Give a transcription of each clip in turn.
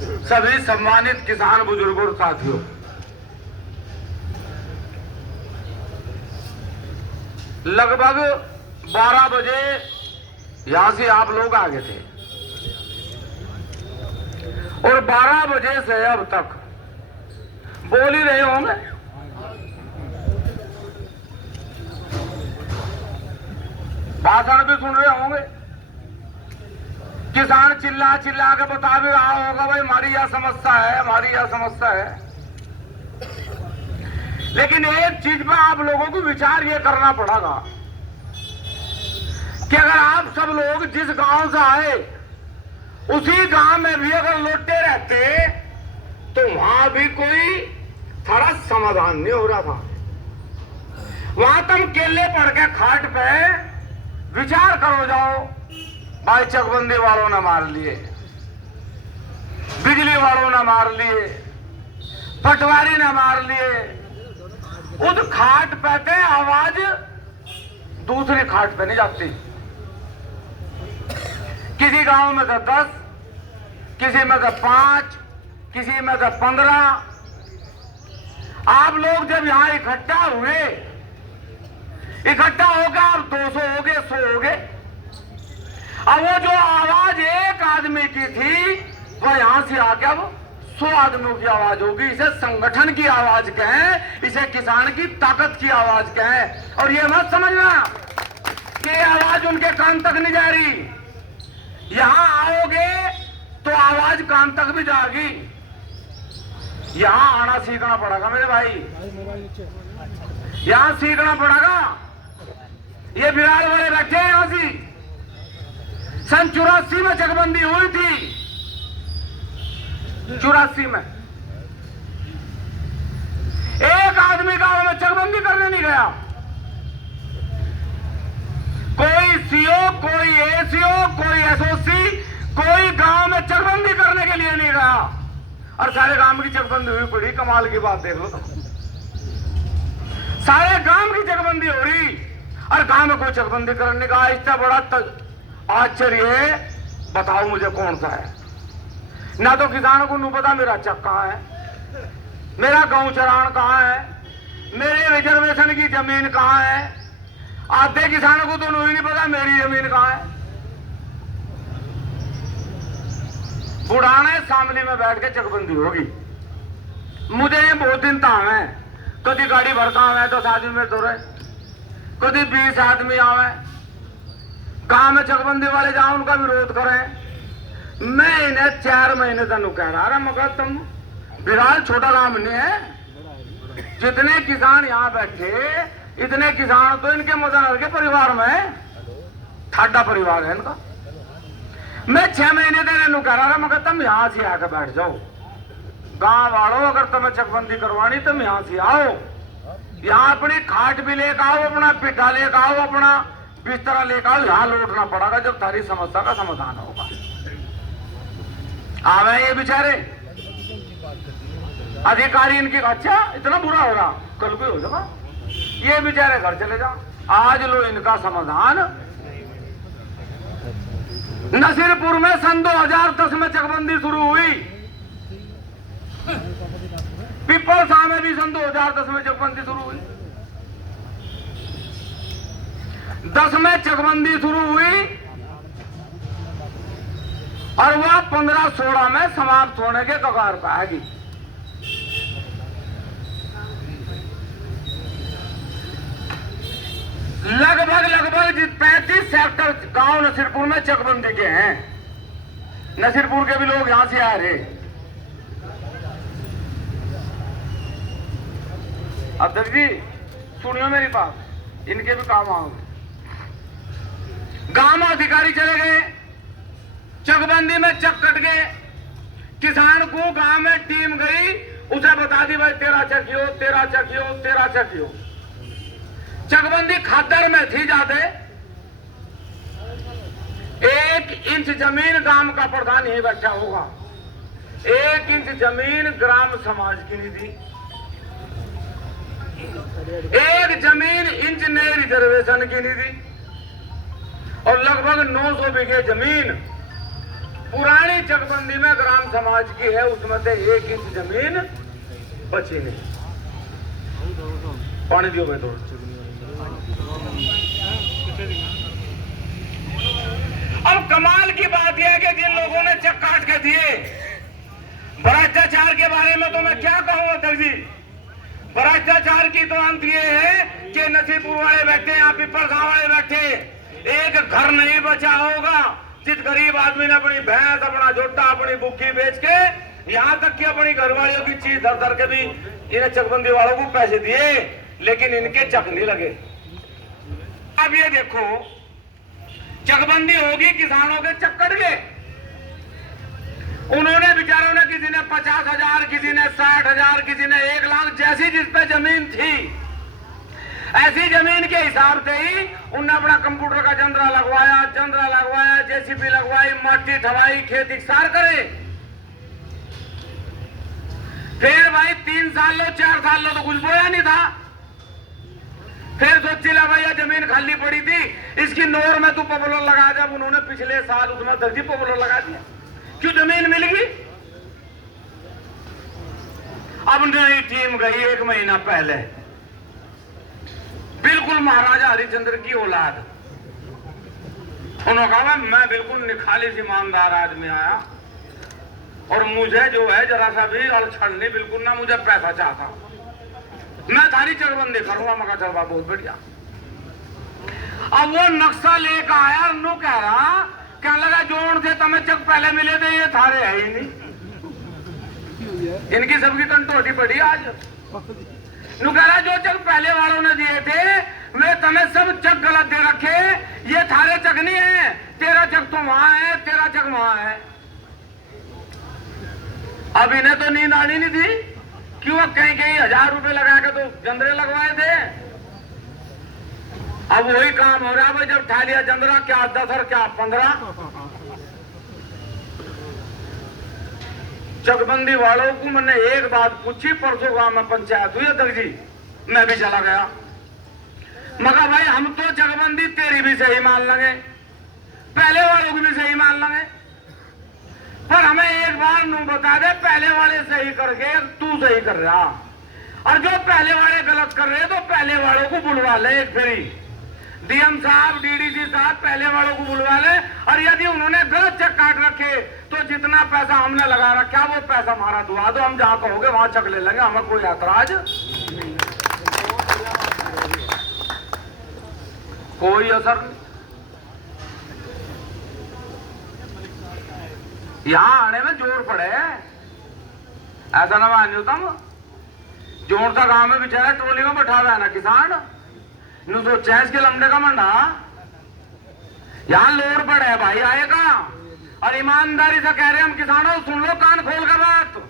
सभी सम्मानित किसान बुजुर्गों और साथियों, लगभग 12 बजे यहां से आप लोग आ गए थे और 12 बजे से अब तक बोल ही रहे होंगे। भाषण भी सुन रहे होंगे। किसान चिल्ला चिल्ला के बता भी रहा होगा, भाई हमारी यह समस्या है, हमारी यह समस्या है। लेकिन एक चीज पर आप लोगों को विचार ये करना पड़ेगा कि अगर आप सब लोग जिस गांव से आए उसी गांव में भी अगर लौटते रहते तो वहां भी कोई थोड़ा समाधान नहीं हो रहा था। वहां तुम केले पड़ के खाट पे विचार करो जाओ, भाई चकबंदी वालों ने मार लिए, बिजली वालों ने मार लिए, पटवारी ने मार लिए। उस खाट पे ते आवाज दूसरी खाट पे नहीं जाती। किसी गांव में तो 10, किसी में तो 5, किसी में तो 15। आप लोग जब यहां इकट्ठा हुए, इकट्ठा होकर आप 200 हो गए, 100 हो गए। अब वो जो आवाज एक आदमी की थी वो यहां से आके अब 100 आदमियों की आवाज होगी। इसे संगठन की आवाज कहें, इसे किसान की ताकत की आवाज कहें। और ये मत समझना कि आवाज उनके कान तक नहीं जा रही। यहां आओगे तो आवाज कान तक भी जाएगी। यहां आना सीखना पड़ेगा मेरे भाई, यहां सीखना पड़ेगा। ये बिहार वाले बैठे हैं यहां से। सन 84 में चकबंदी हुई थी, 84 में एक आदमी गांव में चकबंदी करने नहीं गया। कोई सीओ, कोई एसीओ, कोई एसओसी, कोई गांव में चकबंदी करने के लिए नहीं गया। और सारे गांव की चकबंदी हुई पड़ी। कमाल की बात देख लो, सारे गांव की चकबंदी हो रही और गांव में कोई चकबंदी करने का। इतना बड़ा आश्चर्य है, बताओ मुझे कौन सा है? ना तो किसानों को नहीं पता मेरा चक कहां है, मेरा गांव चरान कहां है, मेरे रिजर्वेशन की जमीन कहां है। आधे किसानों को तो नहीं पता मेरी जमीन कहां है। बुढ़ाने शामली में बैठ के चकबंदी होगी। मुझे ये बहुत दिन ताम है, कभी गाड़ी भरका आवे 10 आदमी में दौड़े, कभी 20 आदमी आवे। गांव में चकबंदी वाले जाओ उनका विरोध करें। मैं इन्हें 4 महीने तक कह रहा, मगर तुम बिहार छोटा गांव नहीं है। जितने किसान यहाँ बैठे, इतने किसान तो इनके मदन के परिवार में ठाडा परिवार है इनका। मैं 6 महीने तक इन्हें कह रहा, मगर तुम यहाँ से आकर बैठ जाओ। गांव वालों, अगर तुम्हें चकबंदी करवानी तुम यहाँ से आओ, यहाँ अपनी खाट भी लेकर आओ, अपना पिठा लेकर आओ, अपना बिस्तरा लेकर आओ। यहाँ लौटना पड़ेगा जब सारी समस्या का समाधान होगा। आवे ये बेचारे अधिकारी इनकी, अच्छा इतना बुरा होगा, कल भी हो जाएगा। ये बेचारे घर चले जाओ, आज लो इनका समाधान। नसीरपुर में सन 2010 में चकबंदी शुरू हुई। पिपलसा में भी सन 2010 में चकबंदी शुरू हुई। 10 में चकबंदी शुरू हुई और वह 15-16 में समाप्त होने के कगार पर आएगी। लगभग 35 सेक्टर गांव नसीरपुर में चकबंदी के हैं। नसीरपुर के भी लोग यहां से आ रहे। अध्यक्ष जी सुनियो मेरी बात, इनके भी काम आओगे। गांव में अधिकारी चले गए, चकबंदी में चक कट गए। किसान को गांव में टीम गई, उसे बता दी भाई तेरा चकियो, तेरा चकियो, तेरा चकियो। चकबंदी खादर में थी ज्यादा। 1 इंच जमीन गांव का प्रधान ही बैठा होगा, 1 इंच जमीन ग्राम समाज की नहीं थी। 1 जमीन इंच ने रिजर्वेशन की नहीं थी। और लगभग 900 बीघे जमीन पुरानी चकबंदी में ग्राम समाज की है, उसमें से 1 इंच जमीन बची नहीं। पानी दियो भाई थोड़ा। अब कमाल की बात यह है कि जिन लोगों ने चक काट के दिए, भ्रष्टाचार के बारे में तो मैं क्या कहूँ अध्यक्ष जी। भ्रष्टाचार की तो अंत ये है कि नसीबपुर वाले बैठे, यहाँ पिपल गांव वाले बैठे, एक घर नहीं बचा होगा जिस गरीब आदमी ने अपनी भैंस, अपना जोटा, अपनी बुक्की बेच के, यहाँ तक कि अपनी घरवालियों की चीज धर धर के भी इन्हें चकबंदी वालों को पैसे दिए, लेकिन इनके चक नहीं लगे। अब ये देखो, चकबंदी होगी, किसानों के चक कट गए। उन्होंने बेचारों ने, किसी ने 50,000, किसी ने 60,000, किसी ने 1 लाख, जैसी जिस पे जमीन थी ऐसी जमीन के हिसाब से ही उन्होंने अपना कंप्यूटर का जंदरा लगवाया, जेसीबी लगवाई, माटी ठवाई, खेत इकसार करे। फिर भाई 3 साल लो, 4 साल लो तो कुछ बोया नहीं था। फिर सोची ला भाई, जमीन खाली पड़ी थी, इसकी नोर में तू पॉपुलर लगा दे। अब उन्होंने पिछले साल उसमें दर्जी पॉपुलर लगा दिया, क्यों? जमीन मिल गई। अब नई टीम गई 1 महीना पहले, बिल्कुल महाराजा हरिश्चंद्र की औलाद। उन्होंने कहा मैं बिल्कुल निखालिस ईमानदार आदमी आया और मुझे जो है जरा सा भी अलछड़ नहीं, बिल्कुल ना मुझे पैसा चाहता, मैं थारी चकबंदी करूंगा। मगर चलवा बहुत बढ़िया। अब वो नक्शा लेकर आया, नो कह रहा, क्या लगा जोड़ से तमें चक पहले मिले थे, ये थारे है ही नहीं। इनकी सबकी कंटोटी पड़ी आज। नु कह रहा जो चक पहले वालों ने दिए थे वे तमें सब चक गलत दे रखे, ये थारे चक नहीं है, तेरा चक तो वहां है, तेरा चक वहां है। अब इन्हें तो नींद आनी नहीं थी, क्यों? कहीं कहीं 1000 रुपए लगा के तो जंदरे लगवाए थे। अब वही काम हो रहा है, जब ठा लिया जंदरा, क्या 10 और क्या 15। चकबंदी वालों को मैंने एक बात पूछी, परसों गांव में पंचायत हुई अध्यक्ष जी, मैं भी चला गया। मगर भाई हम तो चकबंदी तेरी भी सही मान लेंगे, पहले वालों की भी सही मान लेंगे, पर हमें एक बार नू बता दे, पहले वाले सही करके तू सही कर रहा, और जो पहले वाले गलत कर रहे तो पहले वालों को बुलवा ले एक फेरी। डीएम साहब, डीडीसी साहब पहले वालों को बुलवा ले, और यदि उन्होंने गलत चक काट रखे तो जितना पैसा हमने लगा रखा वो पैसा हमारा दुआ दो, हम जहां कहोगे वहां चक ले लेंगे, हमें कोई ऐतराज नहीं, कोई असर नहीं। यहां आने में जोर पड़े, ऐसा ना मानियो तुम। जोर सा गांव में बेचारा ट्रोली में बैठा हुआ है ना किसान, नु तो चैस के लमडे का मंडा। यहां लोर पड़े है भाई, आएगा। और ईमानदारी से कह रहे हम किसानों, सुन लो कान खोल कर बात।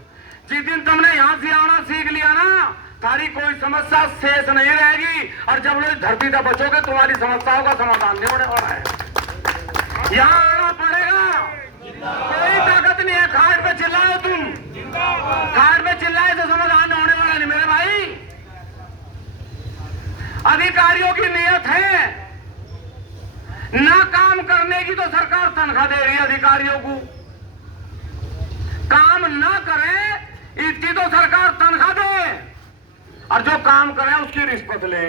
जिस दिन तुमने यहां से आना सीख लिया ना, तारी कोई समस्या शेष नहीं रहेगी, और जब लोग धरती से बचोगे तुम्हारी समस्याओं का समाधान नहीं होने वाला है। यहां आना पड़ेगा, कोई ताकत नहीं है। खाट पे चिल्लाओ तुम, खाट पे चिल्लाए तो समाधान होने वाला नहीं मेरे भाई। अधिकारियों की नियत है ना काम करने की, तो सरकार तनख्वाह दे रही है अधिकारियों को, काम ना करे इसकी तो सरकार तनख्वाह दे, और जो काम करे उसकी रिश्वत ले।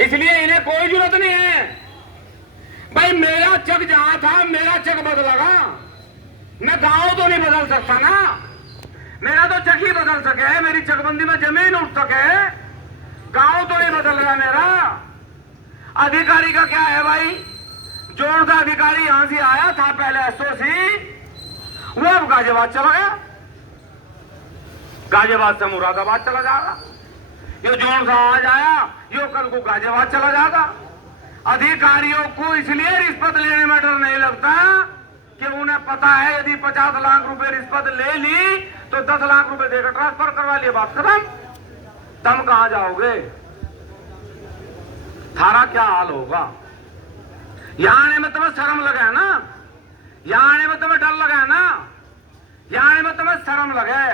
इसलिए इन्हें कोई जरूरत नहीं है भाई, मेरा चक जहां था मेरा चक बदलेगा, मैं गांव तो नहीं बदल सकता ना, मेरा तो चक ही बदल सके, मेरी चकबंदी में जमीन उठ सके, गांव तो नहीं बदल रहा मेरा। अधिकारी का क्या है भाई, जोड़ सा अधिकारी यहां से आया था पहले एसओसी, वो अब गाजियाबाद चला गया, गाजियाबाद से मुरादाबाद चला जाएगा। ये जोड़ सा आज आया, यो कल को गाजियाबाद चला जाएगा। अधिकारियों को इसलिए रिश्वत लेने में डर नहीं लगता कि उन्हें पता है यदि 50 लाख रुपए रिश्वत ले ली तो 10 लाख रुपए देकर ट्रांसफर करवा लिए, बात खत्म। तुम कहां जाओगे, थारा क्या हाल होगा। यहां आने में तुम्हें शर्म लगा है ना, यहां आने में तुम्हें डर लगा है ना, यहां आने में तुम्हें शर्म लगे।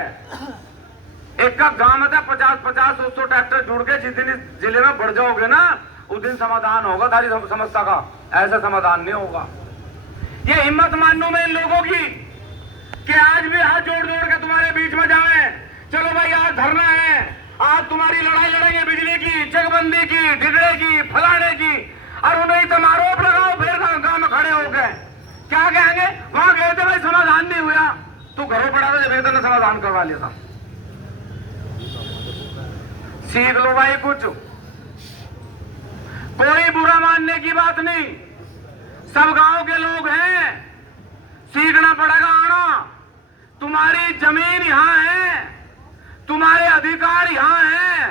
एक का गांव में 50-50, 100 ट्रैक्टर जुड़ के जिस दिन इस जिले में बढ़ जाओगे ना, उस दिन समाधान होगा सारी समस्या का, ऐसा समाधान नहीं होगा। ये हिम्मत मानू मैं इन लोगों की कि आज भी हाथ जोड़ जोड़ के तुम्हारे बीच में जाए। चलो भाई आज धरना है, आज तुम्हारी लड़ाई लड़ेंगे बिजली की, चकबंदी की, ढिगड़े की, फलाने की, और उन्हें तुम आरोप लगाओ फिर गांव में खड़े हो गए क्या कहेंगे? वहां गए थे भाई समाधान नहीं हुआ, तू घरों पड़ा था जब ने समाधान करवा लिया था। सीख लो भाई कुछ, कोई बुरा मानने की बात नहीं, सब गांव के लोग हैं, सीखना पड़ेगा आना। तुम्हारी जमीन यहां है, तुम्हारे अधिकार यहां हैं,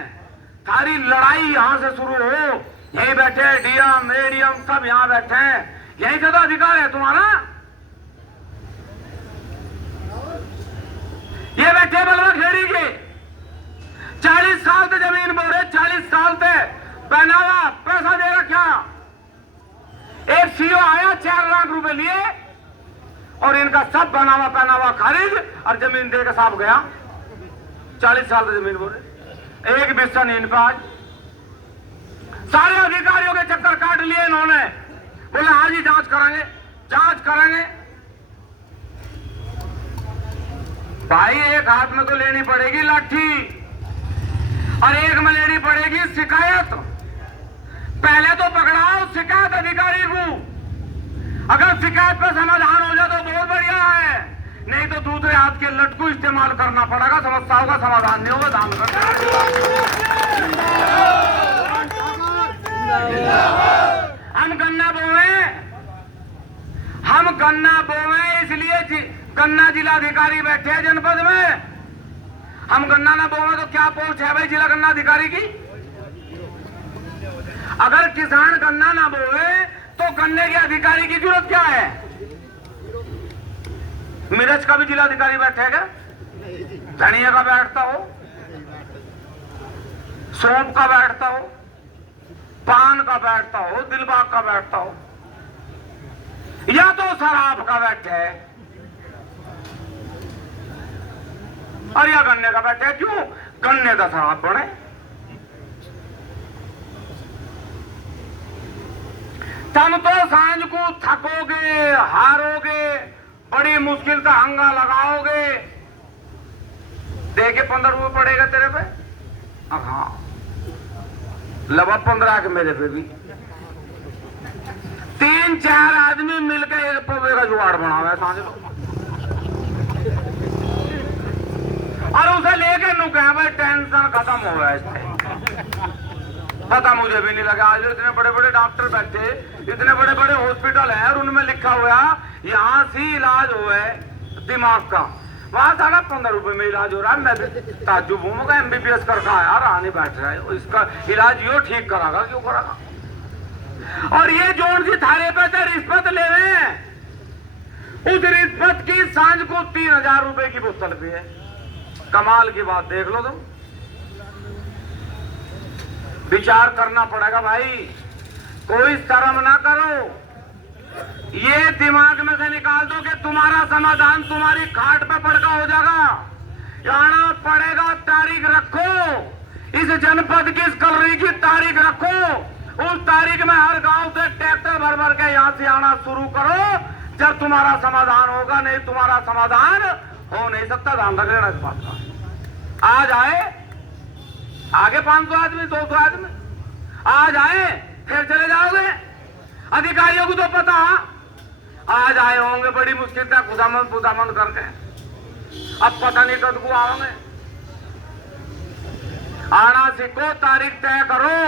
थारी लड़ाई यहां से शुरू हो। यहीं बैठे डीएम एडीएम सब यहां बैठे हैं, यहीं से तो अधिकार है तुम्हारा। ये बैठे बलवा खेड़ी के 40 साल से जमीन बोरे, 40 साल से पहनावा पैसा दे रखा। एक सीओ आया 4 लाख रुपए लिए और इनका सब बनावा पहनावा खरीद और जमीन दे के साफ गया। 40 साल से जमीन बोरे, एक बिस्सा नहीं इन पे। आज सारे अधिकारियों के चक्कर काट लिए इन्होंने, बोले आज ही जांच करेंगे, जांच करेंगे। भाई एक हाथ में तो लेनी पड़ेगी लाठी और एक में लेनी पड़ेगी शिकायत। पहले तो पकड़ाओ शिकायत अधिकारी को, अगर शिकायत पर समाधान हो जाए तो बहुत बढ़िया है, नहीं तो दूसरे हाथ के लटकू इस्तेमाल करना पड़ेगा, समस्याओं का समाधान नहीं होगा। ध्यान हम गन्ना बोवे इसलिए गन्ना जिलाधिकारी बैठे हैं जनपद में। हम गन्ना ना बोवे तो क्या पहुंच है भाई जिला गन्ना अधिकारी की? अगर किसान गन्ना ना बोवे तो गन्ने के अधिकारी की जरूरत क्या है? मिर्च का भी जिलाधिकारी बैठेगा, धनिया का बैठता हो, सौंफ का बैठता हो, पान का बैठता हो, दिलबाग का बैठता हो, या तो शराब का बैठे और या गन्ने का बैठे। क्यों? गन्ने का शराब बने। तुम तो सांझ को थकोगे, हारोगे, बड़ी मुश्किल का हंगा लगाओगे, देखे 15 रुपए पड़ेगा तेरे पे। हाँ लबा 15 के मेरे पे भी 3-4 आदमी मिलकर एक पौधे का जुगाड़ बनावे सांझ को, और उसे लेके नुका भाई टेंशन खत्म हो गया। इससे पता मुझे भी नहीं लगा। आज इतने बड़े बड़े डॉक्टर बैठे, इतने बड़े बड़े हॉस्पिटल हैं और उनमें लिखा हुआ यहाँ से इलाज हो है दिमाग का, वहां साला 15 रुपए में इलाज हो रहा है। मैं ताज्जुब हूँ, मैं MBBS करके आया, रानी बैठ रहा है, इसका इलाज यो ठीक करागा क्यों करागा? और ये जोन सी थारे पे से रिश्वत ले रहे हैं, उस रिश्वत की सांझ को 3000 रुपए की बोतल भी है। कमाल की बात देख लो तुम। विचार करना पड़ेगा भाई, कोई शर्म ना करो। ये दिमाग में से निकाल दो कि तुम्हारा समाधान तुम्हारी खाट पे पड़का हो जाएगा। आना पड़ेगा, तारीख रखो, इस जनपद की इस कलरी की तारीख रखो, उस तारीख में हर गांव से ट्रैक्टर भर भर के यहां से आना शुरू करो, जब तुम्हारा समाधान होगा। नहीं तुम्हारा समाधान हो नहीं सकता, ध्यान रख लेना इस बात का। आज आए आगे 500 आदमी 200 आदमी, आज आए फिर चले जाओगे। अधिकारियों को तो पता आज आए होंगे बड़ी मुश्किल से खुदामंद करके, अब पता नहीं कब को आओगे। आना सीखो, तारीख तय करो,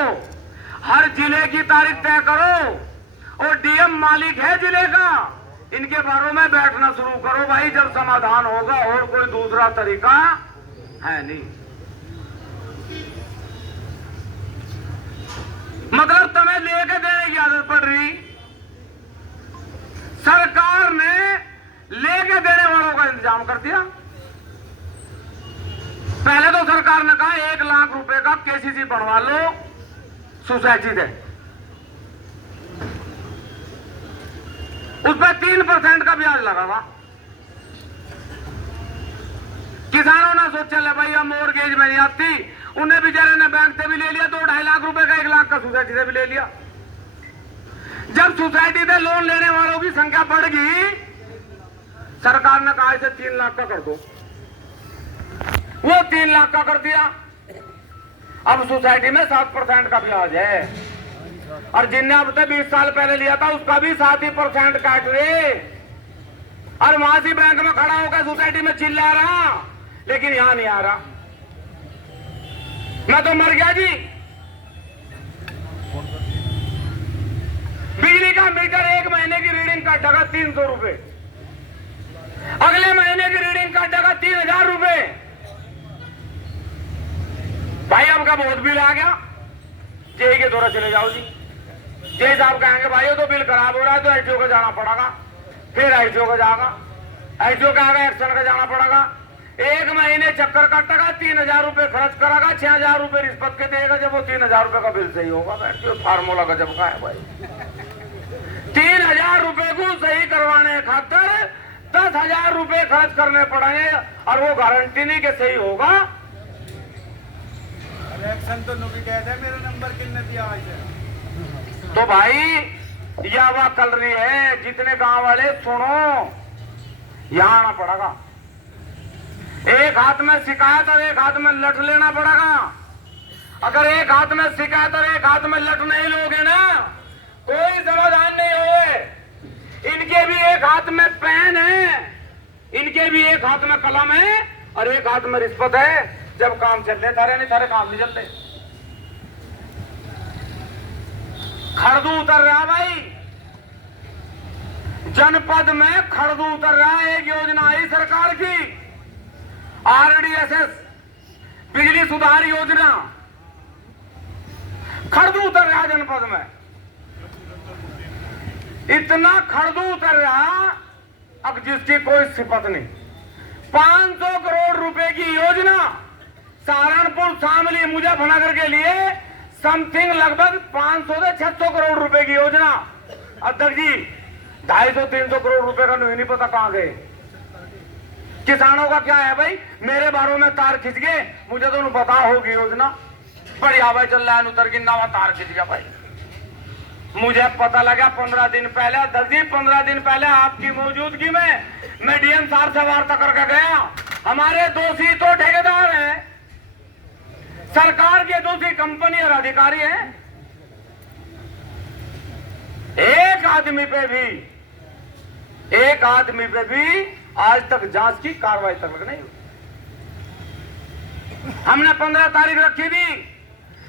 हर जिले की तारीख तय करो, और डीएम मालिक है जिले का, इनके बारों में बैठना शुरू करो भाई, जब समाधान होगा। और कोई दूसरा तरीका है नहीं। मतलब तुम्हें लेके देने की आदत पड़ रही, सरकार ने लेके देने वालों का इंतजाम कर दिया। पहले तो सरकार ने कहा 1 लाख रुपए का केसीसी बनवा लो सोसाइटी से, उस पर 3% का ब्याज लगा हुआ। किसानों ने सोचा ले भाई हम मोर्गेज में नहीं आती, उन्हें बेचारे ने बैंक से भी ले लिया, तो 2.5 लाख रुपए का 1 लाख का सोसाइटी से भी ले लिया। जब सोसाइटी से लोन लेने वालों की संख्या बढ़गी, सरकार ने कहा इसे 3 लाख का कर दो, वो 3 लाख का कर दिया। अब सोसाइटी में 7% का ब्याज है, और जिनने अब तक 20 साल पहले लिया था उसका भी 7% काट रहे। और वहां से बैंक में खड़ा होकर सोसाइटी में चिल्ला रहा, लेकिन यहां नहीं आ रहा। मैं तो मर गया जी। बिजली का मीटर 1 महीने की रीडिंग काटेगा 300 रुपए, अगले महीने की रीडिंग काटेगा 3000 रुपए। भाई आपका बहुत बिल आ गया, जेई के द्वारा चले जाओ जी। जेई साहब कहेंगे भाई तो बिल खराब हो रहा है तो आईटीओ को जाना पड़ेगा, फिर आईटीओ को जाएगा, आईटीओ का आगे एक्शन का जाना पड़ेगा। 1 महीने चक्कर काटेगा, 3000 रुपए खर्च करेगा, 6000 रुपए रिश्वत के देगा। जब वो 3000 रुपए का बिल सही होगा, बैठिए फार्मूला गजब का है भाई। 3000 रुपए को सही करवाने खातर 10,000 रुपए खर्च करने पड़ेंगे, और वो गारंटी नहीं कि सही होगा। इलेक्शन तो नुकी कहते हैं, मेरा नंबर कितने दिया है तो भाई यह वह कल रही है। जितने गांव वाले सुनो, यहां आना पड़ेगा। एक हाथ में शिकायत और एक हाथ में लठ लेना पड़ेगा। अगर एक हाथ में शिकायत और एक हाथ में लठ नहीं लोगे ना, कोई समाधान नहीं होए। इनके भी एक हाथ में पेन है, इनके भी एक हाथ में कलम है, और एक हाथ में रिश्वत है। जब काम चल रहे थारे नहीं, थारे काम नहीं चल रहे। खड़दू उतर रहा भाई, जनपद में खड़दू उतर रहा है। एक योजना आई सरकार की, RDSS बिजली सुधार योजना, खड़दू उतर रहा जनपद में। इतना खड़दू उतर रहा, अब जिसकी कोई सिफत नहीं। 500 करोड़ रुपए की योजना सहारनपुर, शामली, मुजफ्फरनगर के लिए समथिंग लगभग 500 से 600 करोड़ रुपए की योजना। अध्यक्ष जी 250-300 करोड़ रुपए का नहीं पता कहां गए। किसानों का क्या है भाई, मेरे बारों में तार खिंच गए, मुझे तो पता होगी योजना। बढ़िया भाई चल रहा है, उतर गिनना हुआ तार खिंच गया भाई। मुझे पता लगा 15 दिन पहले, अध्यक्ष जी 15 दिन पहले आपकी मौजूदगी में मैं डीएम साहब से वार्ता करके गया। हमारे दोषी तो ठेकेदार हैं, सरकार के दोषी कंपनी और अधिकारी हैं। एक आदमी पे भी आज तक जांच की कार्रवाई तक नहीं हुई। हमने 15 तारीख रखी थी,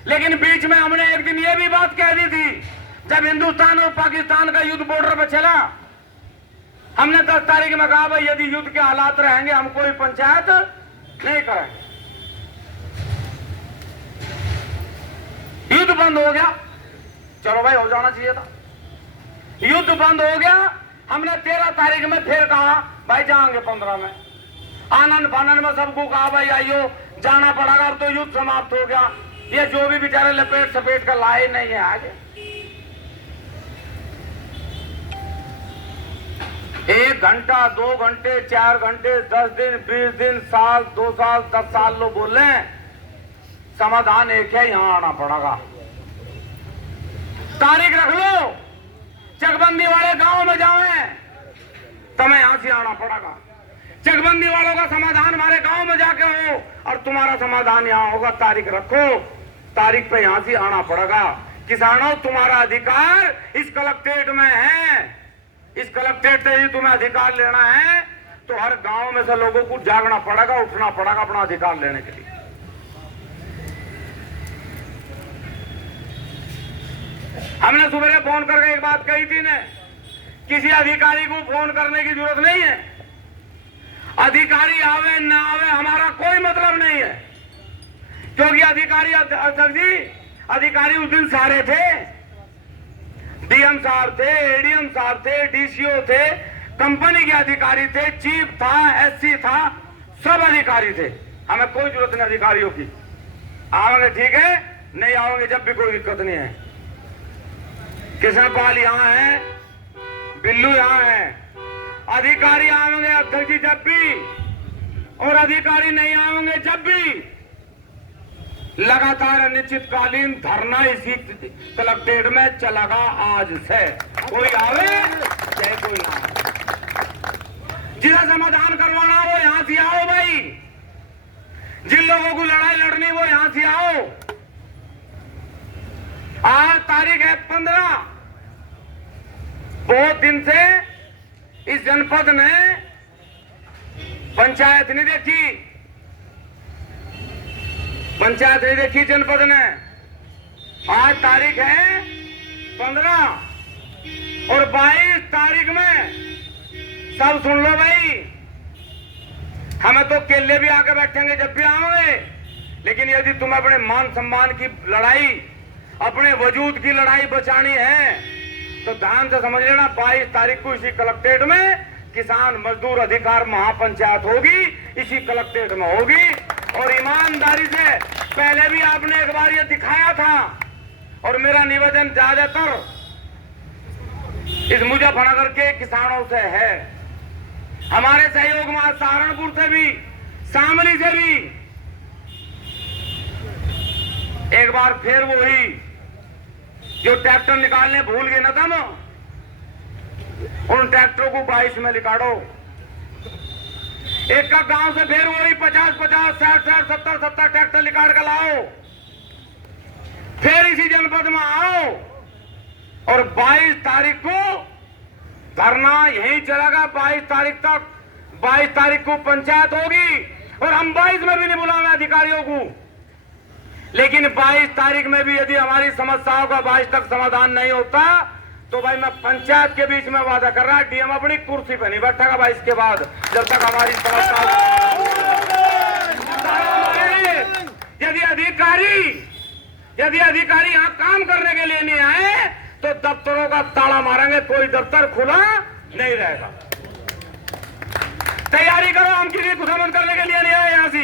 लेकिन बीच में हमने एक दिन ये भी बात कह दी थी, जब हिंदुस्तान और पाकिस्तान का युद्ध बॉर्डर पर चला, हमने 10 तारीख में कहा भाई यदि युद्ध के हालात रहेंगे हम कोई पंचायत नहीं करेंगे। युद्ध बंद हो गया, चलो भाई हो जाना चाहिए था। युद्ध बंद हो गया, हमने 13 तारीख में फिर कहा भाई जाएंगे 15 में। आनंद फानंद में सबको कहा भाई आइयो जाना पड़ेगा, अब तो युद्ध समाप्त हो गया। ये जो भी बेचारे लपेट सपेट कर लाए नहीं है आगे। 1 घंटा 2 घंटे 4 घंटे 10 दिन 20 दिन साल 2 साल 10 साल लोग बोल रहे हैं, समाधान एक है, यहां आना पड़ेगा। तारीख रख लो, चकबंदी वाले गांव में जाओ, तुम्हें यहां से आना पड़ेगा। चकबंदी वालों का समाधान हमारे गांव में जाके हो और तुम्हारा समाधान यहां होगा। तारीख रखो, तारीख पे यहां से आना पड़ेगा। किसानों तुम्हारा अधिकार इस कलेक्ट्रेट में है, इस कलेक्ट्रेट से ही तुम्हें अधिकार लेना है, तो हर गांव में से लोगों को जागना पड़ेगा, उठना पड़ेगा अपना अधिकार लेने के लिए। हमने सुबह फोन करके एक बात कही थी ने, किसी अधिकारी को फोन करने की जरूरत नहीं है। अधिकारी आवे ना आवे हमारा कोई मतलब नहीं है, क्योंकि अधिकारी अध्यक्ष जी अधिकारी उस दिन सारे थे। डीएम साहब थे, एडीएम साहब थे, डीसीओ थे, कंपनी के अधिकारी थे, चीफ था, एससी था, सब अधिकारी थे। हमें कोई जरूरत नहीं अधिकारियों की। आओगे ठीक है, नहीं आओगे जब भी कोई दिक्कत नहीं है। किशन पाल यहाँ है, बिल्लू यहाँ है, अधिकारी आएंगे अध्यक्ष जी जब भी, और अधिकारी नहीं आएंगे जब भी। लगातार अनिश्चितकालीन धरना इसी कलेक्ट्रेट में चलेगा आज से। कोई आवे चाहे कोई ना आवे, जिसे समाधान करवाना वो यहां से आओ भाई। जिन लोगों को लड़ाई लड़नी वो यहां से आओ। आज तारीख है 15। बहुत दिन से इस जनपद ने पंचायत नहीं देखी, पंचायत नहीं देखी जनपद ने। आज तारीख है 15 और 22 तारीख में सब सुन लो भाई, हमें तो केले भी आके बैठेंगे जब भी आओगे, लेकिन यदि तुम्हें अपने मान सम्मान की लड़ाई, अपने वजूद की लड़ाई बचानी है तो ध्यान से समझ लेना। 22 तारीख को इसी कलेक्ट्रेट में किसान मजदूर अधिकार महापंचायत होगी, इसी कलेक्ट्रेट में होगी। और ईमानदारी से पहले भी आपने एक बार ये दिखाया था, और मेरा निवेदन ज्यादातर इस मुजफ्फरनगर के किसानों से है, हमारे सहयोग में सहारनपुर से भी, शामली से भी एक बार फिर वही जो ट्रैक्टर निकालने भूल गए ना तुम, उन ट्रैक्टरों को 22 में निकालो। एक का गांव से फिर वही 50-50, 60-60, 70-70 ट्रैक्टर निकाल कर लाओ, फिर इसी जनपद में आओ और 22 तारीख को धरना यहीं चलेगा। 22 तारीख तक, 22 तारीख को पंचायत होगी और हम 22 में भी नहीं बुलाएंगे अधिकारियों को, लेकिन 22 तारीख में भी यदि हमारी समस्याओं का 22 तक समाधान नहीं होता तो भाई मैं पंचायत के बीच में वादा कर रहा, डीएम अपनी कुर्सी पे नहीं बैठेगा 22 के बाद, जब तक हमारी समस्या। यदि अधिकारी यहाँ काम करने के लिए नहीं आए तो दफ्तरों का ताला मारेंगे, कोई दफ्तर खुला नहीं रहेगा। तैयारी करो, हम किसी खुदामंद करने के लिए नहीं आए यहाँ से,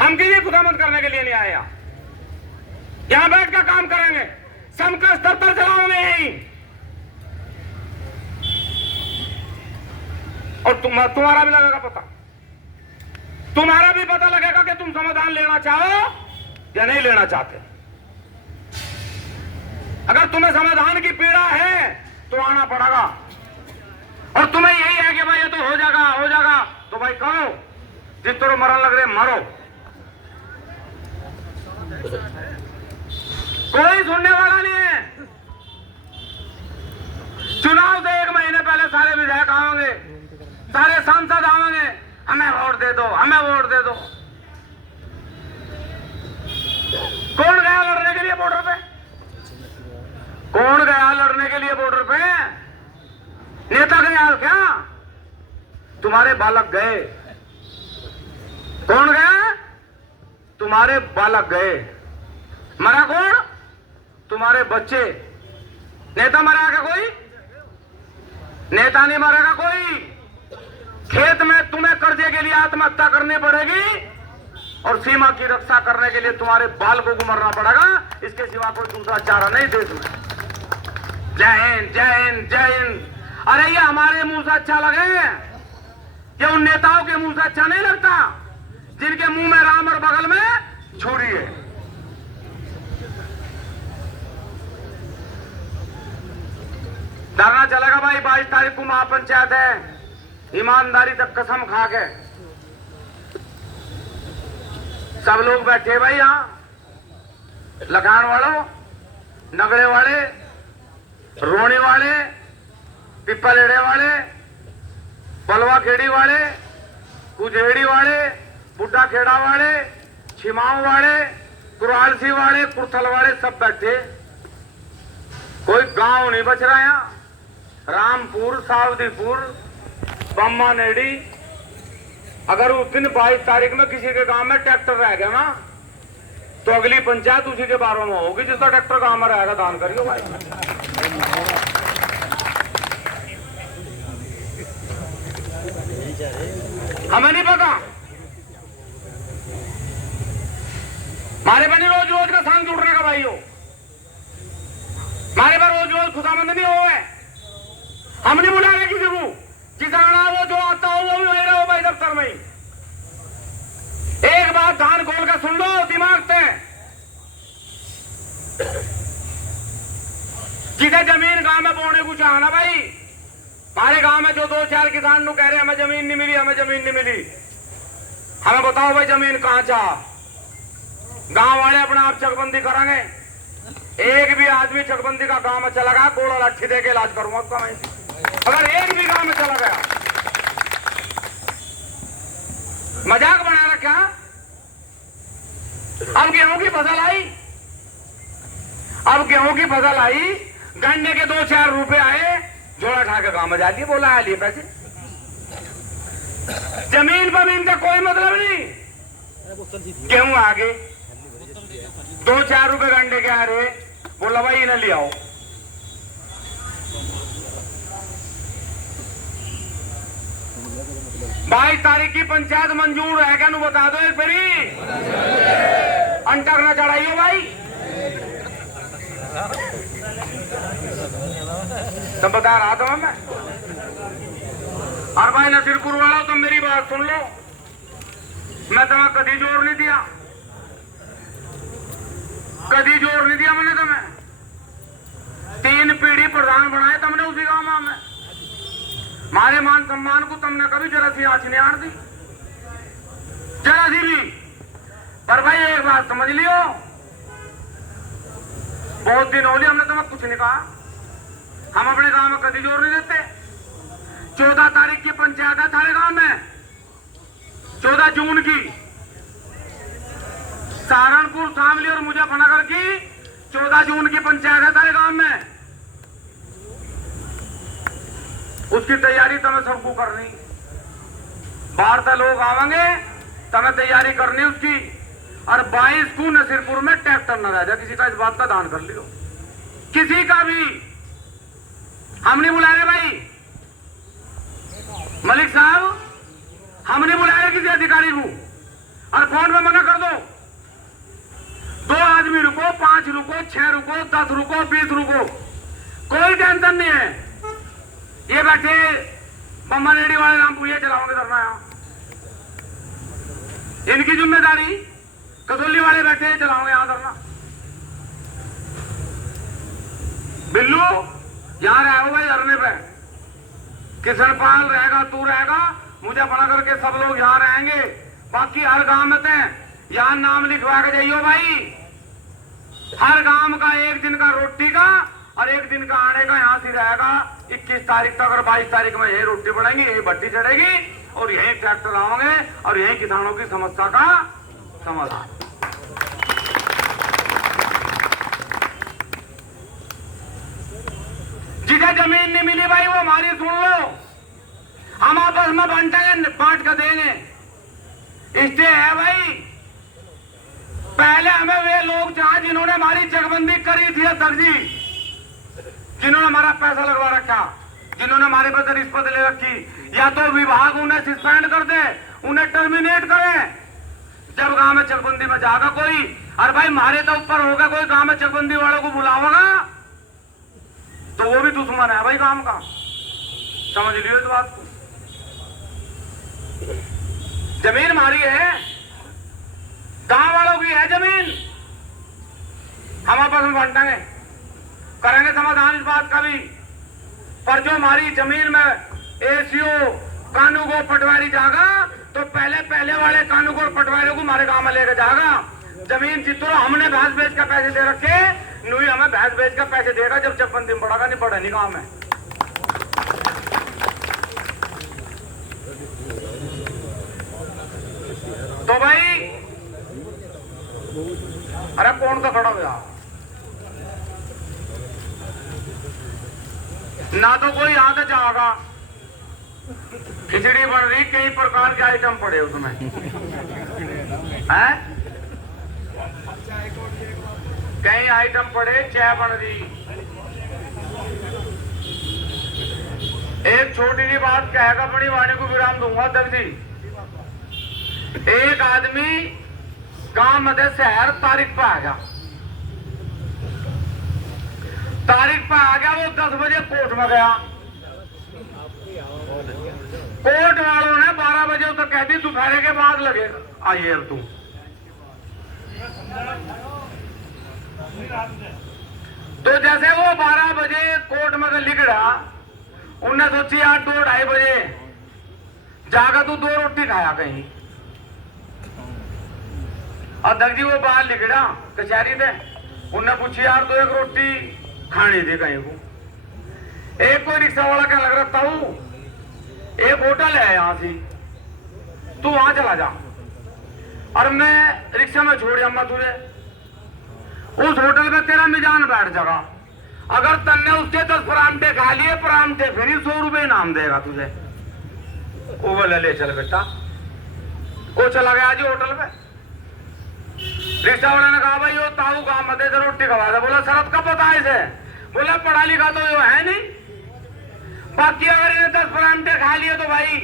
हम किसी खुदामंद करने के लिए नहीं आए। यहाँ बैठ कर काम करेंगे, समका स्तर पर चलाओगे यही, और तुम्हारा भी लगेगा पता, तुम्हारा भी पता लगेगा कि तुम समाधान लेना चाहो या नहीं लेना चाहते। अगर तुम्हें समाधान की पीड़ा है तो आना पड़ेगा, और तुम्हें यही है कि भाई ये तो हो जाएगा, तो भाई करो, जिस तरह मरण लग रहे मरो। कोई सुनने वाला नहीं है। चुनाव से 1 महीने पहले सारे विधायक आएंगे, सारे सांसद आएंगे, हमें वोट दे दो, हमें वोट दे दो। कौन गया लड़ने के लिए बॉर्डर पे? कौन गया लड़ने के लिए बॉर्डर पे? नेता गया क्या? तुम्हारे बालक गए। कौन गया? तुम्हारे बालक गए। मरा कौन? तुम्हारे बच्चे। नेता मरा क्या कोई? नेता नहीं मरेगा कोई। खेत में तुम्हें कर्जे के लिए आत्महत्या करनी पड़ेगी और सीमा की रक्षा करने के लिए तुम्हारे बालकों को मरना पड़ेगा, इसके सिवा कोई दूसरा चारा नहीं देश में। जय हिंद, जय हिंद, जय हिंद। अरे ये हमारे मुंह से अच्छा लगे, ये उन नेताओं के मुंह से अच्छा नहीं लगता जिनके मुंह में राम और बगल में छुरी है। धरना चलेगा भाई, 22 तारीख को महापंचायत है। ईमानदारी तक कसम खा के सब लोग बैठे भाई यहाँ, लखान वालों, नगड़े वाले, रोने वाले, पिपलेड़े वाले, बलवा खेड़ी वाले, कुजेड़ी वाले, बुड्ढा खेड़ा वाले, छिमाऊ वाले, कुरालसी वाले, कुर्थल वाले, सब बैठे। कोई गांव नहीं बच रहा यहाँ। रामपुर, सावदीपुर, बम्मा नेड़ी, अगर उस दिन 22 तारीख में किसी के गांव में ट्रैक्टर रह गया ना तो अगली पंचायत उसी के बारे में होगी जिसका ट्रैक्टर गांव में रहेगा। दान करियो भाई। हमें नहीं पता, हमारे बने रोज रोज का सांग जुड़ने का भाई हो, हमारे पर रोज रोज खुदामंद नहीं हो है। हम नहीं बुला रहे किसी को, किसान वो जो आता हो वो भी वही रहो भाई दफ्तर में। एक बार बात कान खोल कर सुन लो दिमाग से। जिसे जमीन गांव में बोने को चाहना भाई, हमारे गांव में जो 2-4 किसान नु कह रहे हमें जमीन नहीं मिली, हमें जमीन नहीं मिली, हमें बताओ भाई जमीन कहां चाह। गांव वाले अपने आप चकबंदी करांगे। एक भी आदमी चकबंदी का गांव में चला गया, गोला लाठी दे के इलाज करूंगा उसका मैं। अगर एक भी गांव में चला गया, मजाक बना रखा। अब गेहूं की फसल आई, अब गेहूं की फसल आई, गन्ने के 2-4 रुपए आए, झोला उठा के गांव में जा दिए, बोला है लिए पैसे। जमीन पर का कोई मतलब नहीं। गेहूं आ गए, 2-4 रुपए गंडे के आ रहे, बोला भाई इन्हें ले आओ। बाईस तारीख की पंचायत मंजूर है क्या? बता दो एक फेरी, अंटक ना चढ़ाइयो भाई। तब बता रहा था मैं। और भाई नसीरपुर वाला तुम मेरी बात सुन लो, मैं तुम्हें कभी जोर नहीं दिया, कभी जोर नहीं दिया मैंने तुम्हें। 3 पीढ़ी प्रधान बनाए तुमने उसी गांव में। हमारे मान सम्मान को तुमने कभी जरा सी आंच नहीं आड़ दी, जरा सी भी। पर भाई एक बात समझ लियो, बहुत दिन हो गए हमने तुम्हें कुछ नहीं कहा, हम अपने गांव में कभी जोर नहीं देते। 14 तारीख की पंचायत है थारे गांव में, 14 जून की, सहारनपुर, शामली और मुजफ्फरनगर की 14 जून की पंचायत है थारे गांव में। उसकी तैयारी तुम्हें सबको करनी, बाहर से लोग आवेंगे, तुम्हें तैयारी करनी उसकी। और 22 को नसीरपुर में ट्रैक्टर न रह जाए, किसी का इस बात का दान कर लियो, किसी का भी। हम नहीं बुलाए भाई मलिक साहब, हम नहीं बुलाए किसी अधिकारी को। और फोन में मना कर दो, 2 आदमी रुको, 5 रुको, 6 रुको, 10 रुको, 20 रुको, कोई टेंशन नहीं है। ये बैठे बम्मा नेड़ी वाले नाम पुलिया चलाओगे धरना यहाँ, इनकी जिम्मेदारी। कसौली वाले बैठे चलाओगे यहाँ धरना। बिल्लू यहाँ रहो भाई धरने पे, किशन पाल रहेगा, तू रहेगा, मुजफ्फरनगर के सब लोग यहाँ रहेंगे। बाकी हर गांव में थे यहाँ नाम लिखवा के जाइयो भाई। हर गांव का 1 दिन का रोटी का और 1 दिन का आने का यहाँ से रहेगा। 21 तारीख तक और 22 तारीख में यही रोटी बढ़ेगी, यही भट्टी चढ़ेगी और यही ट्रैक्टर आओगे और यही किसानों की समस्या का समाधान। जिसे जमीन नहीं मिली भाई वो हमारी सुन लो, हम आपस में बांटेंगे, बांट कर देंगे। इसलिए है भाई, पहले हमें वे लोग चाहे जिन्होंने हमारी चकबंदी करी थी अध्यक्ष जी, जिन्होंने हमारा पैसा लगवा रखा, जिन्होंने हमारे पर रिश्वत ले रखी, या तो विभाग उन्हें सस्पेंड कर दे, उन्हें टर्मिनेट करे। जब गांव में चकबंदी में जाएगा कोई, और भाई हमारे तो ऊपर होगा कोई गांव में चकबंदी वालों को बुलावेगा तो वो भी दुश्मन है भाई गांव का, समझ लियो इस बात को। जमीन हमारी है, गांव वालों की है जमीन, हम आपस में बांटेंगे, करेंगे समाधान इस बात का भी। पर जो हमारी जमीन में एसीओ कानूगो पटवारी जाएगा तो पहले वाले कानूगो पटवारी को हमारे गांव में लेकर जाएगा। जमीन जितो हमने भैंस बेच कर पैसे दे रखे, नुई हमें भैंस बेच कर पैसे देगा जब चकबंदी में पड़ेगा, नहीं पड़े नहीं गांव में। तो भाई अरे कौन सा खड़ा हो यार, ना तो कोई यहां से जाएगा, खिचड़ी बन रही, कई प्रकार के आइटम पड़े उसमें हैं, कई आइटम पड़े, चाय बन रही। एक छोटी सी बात कहेगा, बड़ी वाणी को विराम दूंगा अध्यक्ष जी। एक आदमी गांव मध्य शहर तारीख पर आ गया, तारीख पर आ गया, वो 10 बजे कोर्ट में गया। कोर्ट वालों ने 12 बजे तो कह दी दोपहर के बाद लगे आइए अब तू, तो जैसे वो 12 बजे कोर्ट में लिख रहा, उनने सोची यार 2-2:30 बजे जाकर तू 2 रोटी खाया कहीं। और दर्जी वो बाहर लिख रहा कचहरी थे, उनने पूछी यार तो 1 रोटी खानी थी कहीं को। एक कोई रिक्शा वाला क्या लग रहा था, एक होटल है यहाँ से, तू वहां चला जा और मैं रिक्शा में छोड़ जाऊंगा तुझे। उस होटल में तेरा मिजान बैठ जाएगा। अगर तन्ने उससे 10 परांठे खा लिए, परांठे फिर 100 रुपए इनाम देगा तुझे। वो बोले ले चल बेटा। वो चला गया जी होटल में। रिक्शा वाले ने कहा भाई वो ताऊ कहा मत दे रोटी खवा दे। बोला शरत का पता है इसे? बोला पढ़ा लिखा तो यो है नहीं, बाकी अगर इन्हें 10 परांठे खा लिए तो भाई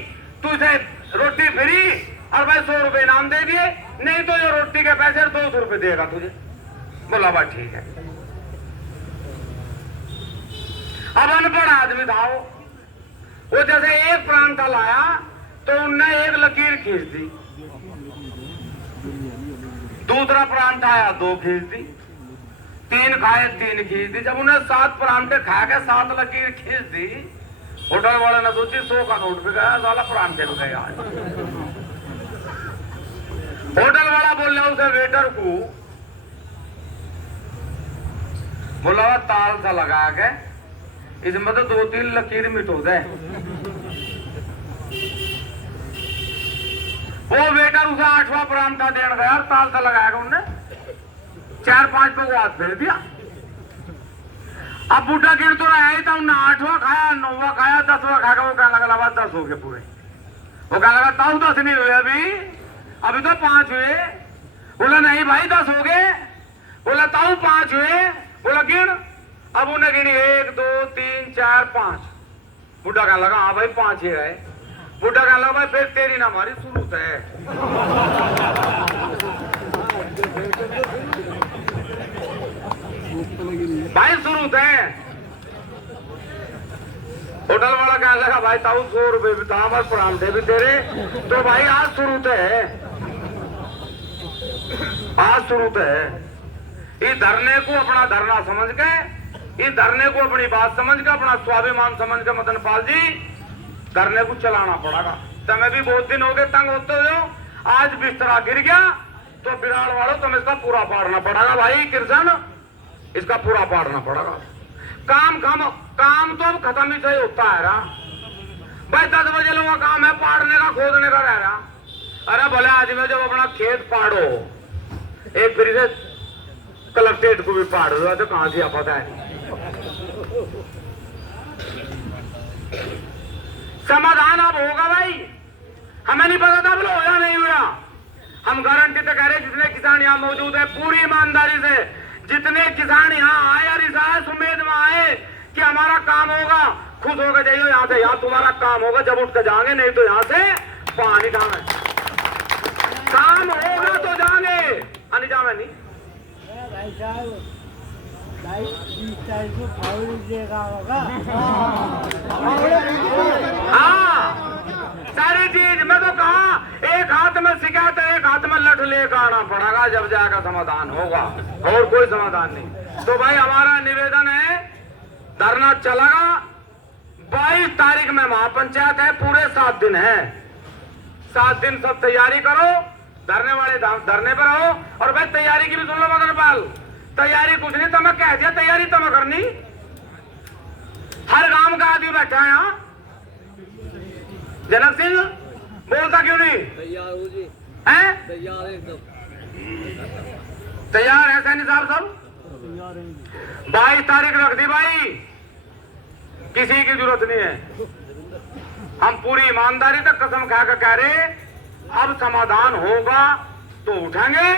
तुझे रोटी फ्री और भाई 100 रुपए इनाम दे दिए, नहीं तो ये रोटी के पैसे 200 रुपए देगा तुझे। बोला भाई ठीक है। अब अनपढ़ आदमी था वो जैसे 1 परांठा लाया तो उनने 1 लकीर खींच दी, दूसरा परांठा आया 2 खींच दी, 3 खाए 3 खींच दी। जब उन्हें 7 परांठे खा के 7 लकीर खींच दी, होटल वाले ने सोची 100 का नोट पे गया, साला परांठे पे गया। होटल वाला बोल रहा उसे वेटर को, बोला ताल सा लगा के इसमें तो 2-3 लकीर मिटो दे। वो वेटर उसे 8वां परांठा देने गया, ताल सा लगाया उनने 4-5 पे वो हाथ फेर दिया। अब बूढ़ा गिर तो रहा था, उन्हें 8वां खाया, 9वां खाया, 10वां खाया। वो कहने लगा 10 हो गए पूरे। वो कहने लगा ताऊ 10 नहीं हुए अभी तो 5 हुए। बोला नहीं भाई 10 हो गए। बोला ताऊ 5 हुए। बोला गिन। अब उन्हें गिनी 1 2 3 4 5। बुढ़ा कहने लगा हाँ भाई 5 ही है। बुढ़ा कहने लगा भाई फिर तेरी ना हमारी शुरू है। भाई शुरू थे। होटल वाला कहने लगा भाई ताऊ 100 रुपए भी था, बस परांठे भी तेरे, तो भाई आज शुरू थे, आज शुरू थे। इस धरने को अपना धरना समझ के, इस धरने को अपनी बात समझ के, अपना स्वाभिमान समझ के मदन पाल जी धरने को चलाना पड़ेगा। तुम्हें भी बहुत दिन हो गए तंग होते हो, आज बिस्तरा गिर गया तो बिराड़ वालों तुम्हें इसका पूरा पाड़ना पड़ेगा। भाई कृष्ण इसका पूरा पाड़ना पड़ेगा। काम तो अब खत्म ही सही होता है रहा। भाई 10 बजे लोगों का काम है पाड़ने का, खोदने का रह रहा। अरे भले आदमी जब अपना खेत पाड़ो, एक फिर से कलेक्ट्रेट को भी पाड़ दो तो कहां से पता है। समाधान अब होगा भाई, हमें नहीं पता था बोलो होया नहीं हुआ। हम गारंटी तो कह रहे जितने किसान यहाँ मौजूद है पूरी ईमानदारी से, जितने किसान यहाँ आए और इस उम्मीद में आए कि हमारा काम होगा, खुश होकर जाइए यहाँ से, यहाँ तुम्हारा काम होगा जब उठ कर जाएंगे, नहीं तो यहाँ से पानी जावे। काम होगा तो जाएंगे, नहीं जावे नहीं। भाई साहब भाई 20 तारीख को फाउल देगा होगा। हाँ सारी चीज मैं तो कहा एक हाथ में शिकायत है, एक हाथ में लठ लेकर आना पड़ेगा, जब जाकर समाधान होगा, और कोई समाधान नहीं। तो भाई हमारा निवेदन है, धरना चलेगा। 22 तारीख में महापंचायत है, पूरे 7 दिन है। 7 दिन सब तैयारी करो, धरने वाले धरने पर रहो। और भाई तैयारी की भी सुन लो मदन पाल, तैयारी कुछ नहीं, तुम्हें कह दिया तैयारी तुम्हें करनी। हर गांव का आदमी बैठा है यहाँ। जनक सिंह बोलता क्यों नहीं? तैयार हो जी, हैं? तैयार एकदम तैयार है सैनी साहब सब? 22 तारीख रख दी भाई, किसी की जरूरत नहीं है। हम पूरी ईमानदारी तक कसम खा कर कह रहे, अब समाधान होगा तो उठेंगे,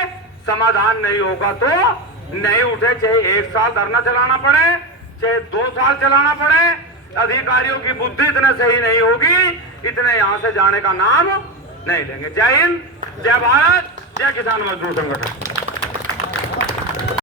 समाधान नहीं होगा तो नहीं उठे। चाहे 1 साल धरना चलाना पड़े, चाहे 2 साल चलाना पड़े, अधिकारियों की बुद्धि इतने सही नहीं होगी, इतने यहां से जाने का नाम नहीं लेंगे। जय हिंद, जय भारत, जय किसान मजदूर संगठन।